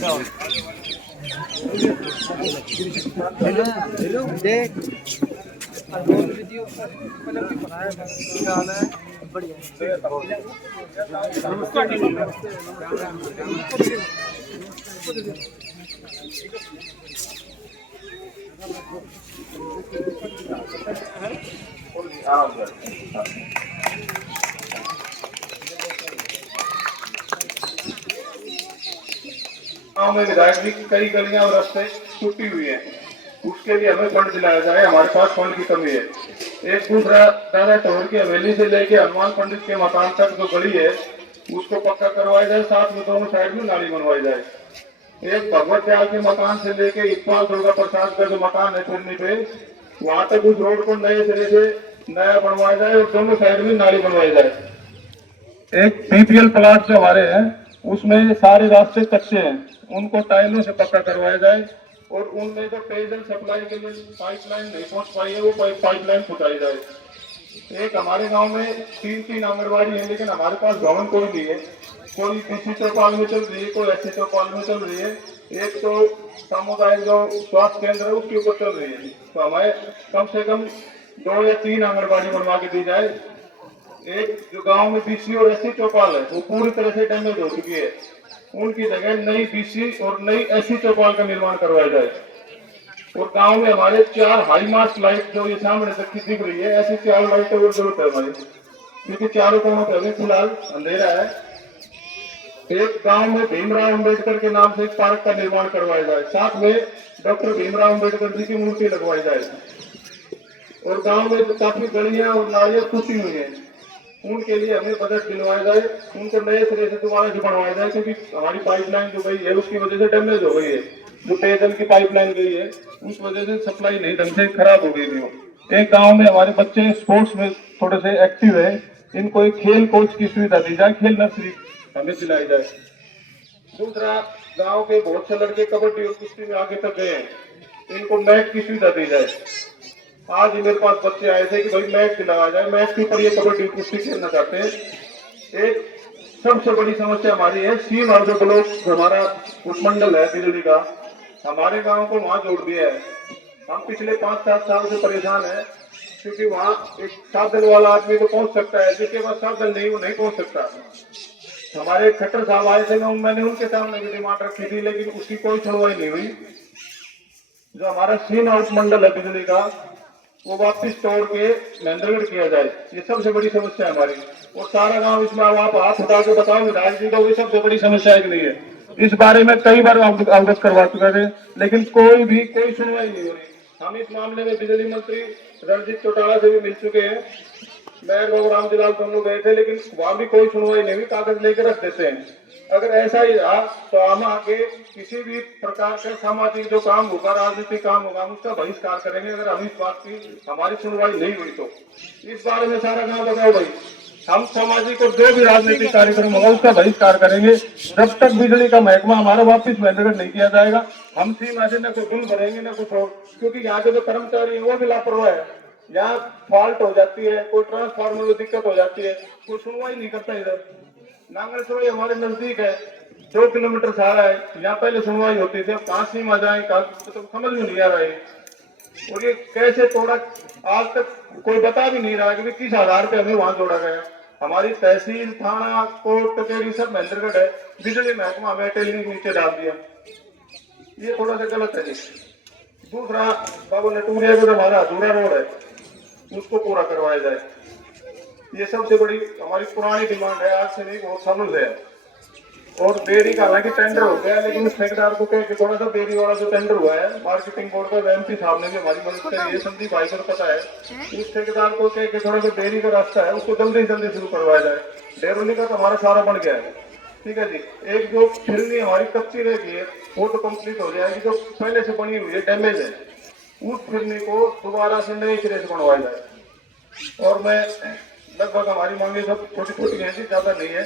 गाँव में विधायक जी की कई गलियां और रास्ते टूटी हुई है, उसके लिए हमें फंड दिलाया जाए। हमारे पास फंड की कमी है। एक दूसरा, दादा टोर की हवेली से लेके हनुमान पंडित के मकान तक जो गली है उसको पक्का करवाया जाए, साथ में दोनों साइड में नाली बनवाई जाए। एक भगवत दयाल के मकान से लेके इकबाल दुर्गा प्रसाद का जो मकान है फिरनी पे, वहां तक उस रोड को नए सिरे से नया बनवाया जाए और दोनों साइड में नाली बनवाई जाए। एक बीपीएल प्लाट जो हमारे हैं उसमें सारे रास्ते कच्चे हैं, उनको टाइलों से पक्का करवाया जाए और उनमें जो पेयजल सप्लाई के लिए पाइपलाइन नहीं पहुंच पाई है वो पाइपलाइन फुटाई जाए। एक हमारे गांव में 3 आंगनबाड़ी है, लेकिन हमारे पास भवन कोई नहीं है। कोई पीसी चौपाल में चल रही है, कोई ऐसी चौपाल में चल रही है, एक तो सामुदायिक जो स्वास्थ्य केंद्र है उसके ऊपर चल रही है। तो हमें कम से कम 2 या 3 आंगनबाड़ी बनवा के दी जाए। एक जो गांव में बीसी और एससी चौपाल है वो पूरी तरह से डैमेज हो चुकी है, उनकी जगह नई बीसी और नई एससी चौपाल का निर्माण करवाया जाए। और गांव में हमारे 4 हाई मास्ट लाइट जो ये सामने तक की दिख रही है, ऐसी 4 लाइटों की जरूरत है हमारी, क्योंकि चारों कोनों पे अभी फिलहाल अंधेरा है। एक गांव में भीमराव अंबेडकर के नाम से एक पार्क का निर्माण करवाया जाए, साथ में डॉक्टर भीमराव अंबेडकर जी की मूर्ति लगवाई जाए। और गांव में काफी गलियां और नालियां टूटी हुई हैं, उनके लिए हमें बजट दिलवाया जाए, उनको नए सिरे से दोबारा से बनवाया जाए, क्योंकि हमारी पाइपलाइन जो गई है उसकी वजह से डैमेज हो गई है। जो पेयजल की पाइपलाइन गई है उस वजह से सप्लाई नहीं ढंग से खराब हो गई थी। एक गांव में हमारे बच्चे स्पोर्ट्स में थोड़े से एक्टिव है, इनको एक खेल कोच की सुविधा दी जाए, खेल नर्सरी हमें दिलाई जाए। दूसरा, गांव के बहुत से लड़के कबड्डी और कुश्ती में आगे तक गए हैं, इनको मैच की सुविधा दी जाए। आज ही मेरे पास बच्चे आए थे कि भाई मैच दिलाया जाए, मैच के ऊपर ये कबड्डी कुश्ती खेलना चाहते हैं। एक सबसे बड़ी समस्या हमारी है सीम और जो ब्लॉक हमारा उपमंडल है बिजली का, हमारे गांव को वहां जोड़ दिया है। हम पिछले 5-7 साल से परेशान है, क्योंकि वहाँ एक साधन वाला आदमी तो पहुंच सकता है, जिसके पास साधन नहीं वो नहीं पहुंच सकता। हमारे खट्टर साहब आए थे, मैंने उनके सामने भी डिमांड रखी थी, लेकिन उसकी कोई सुनवाई नहीं हुई। जो हमारा सीन आउट मंडल है बिजली का वो वापिस तोड़ के महेंद्रगढ़ किया जाए, ये सबसे बड़ी समस्या है हमारी। और सारा गांव इसमें आप हाथ उठा के बताओ विधायक जी को ये सबसे बड़ी समस्या है कि नहीं है। इस बारे में कई बार अवगत करवा चुके थे, लेकिन कोई सुनवाई नहीं हो रही। हम इस मामले में बिजली मंत्री रणजीत चौटाला से भी मिल चुके हैं, मेयर बाबू रामजीलाल दोनों गए थे, लेकिन वहां भी कोई सुनवाई नहीं हुई, कागज लेकर रख देते हैं। अगर ऐसा ही रहा तो हम आगे किसी भी प्रकार का सामाजिक जो काम होगा, राजनीतिक काम होगा, हम उसका बहिष्कार करेंगे। अगर हम इस बात की हमारी सुनवाई नहीं हुई तो इस बारे में सारा गांव बताओ भाई, हम सामाजिक और जो भी राजनीतिक कार्यक्रम होगा उसका बहिष्कार करेंगे जब तक बिजली का महकमा हमारा वापिस महेंद्रगढ़ नहीं किया जाएगा। हम सीमा से न कोई बिल भरेंगे न कुछ और, क्योंकि यहाँ के जो कर्मचारी है वो भी लापरवाह है। यहाँ फॉल्ट हो जाती है, कोई ट्रांसफार्मर में दिक्कत हो जाती है, कोई सुनवाई नहीं करता। इधर नांगलसोई हमारे नजदीक है, 2 किलोमीटर से आ रहा है, यहाँ पहले सुनवाई होती थी, अब कहाँ सीमा जाए तो समझ में नहीं आ रहा है। और ये कैसे तोड़ा आज तक कोई बता भी नहीं रहा कि किस आधार पे हमें वहां जोड़ा गया। हमारी तहसील, थाना, कोर्ट, कचहरी सब महेंद्रगढ़ है, बिजली महकमा हमें टेली नीचे डाल दिया, ये थोड़ा सा गलत है। दूसरा, बाबू नटूरिया जो हमारा अधूरा रोड है उसको पूरा करवाया जाए, ये सबसे बड़ी हमारी पुरानी डिमांड है, आज से नहीं बहुत सालों से है। और डेयरी का हालांकि टेंडर हो गया, लेकिन उस ठेकेदार को कह के थोड़ा सा डेयरी वाला जो टेंडर हुआ है मार्केटिंग बोर्ड का, एमपी साहब ने भी हमारी मदद करी है, संदीप भाई को पता है, उस ठेकेदार को कह के थोड़ा सा डेयरी का रास्ता है उसको जल्दी जल्दी शुरू करवाया जाए। डेरोली का तो हमारा सारा बन गया है, ठीक है जी। एक जो फिरनी हमारी कच्ची रह गई है वो तो कंप्लीट हो जाएगी, जो पहले से बनी हुई है डैमेज है, उस फिरनी को दोबारा से नए सिरे से बनवाया जाए। और मैं लगभग हमारी मांगे सब छोटी छोटी हैं, ज्यादा नहीं है।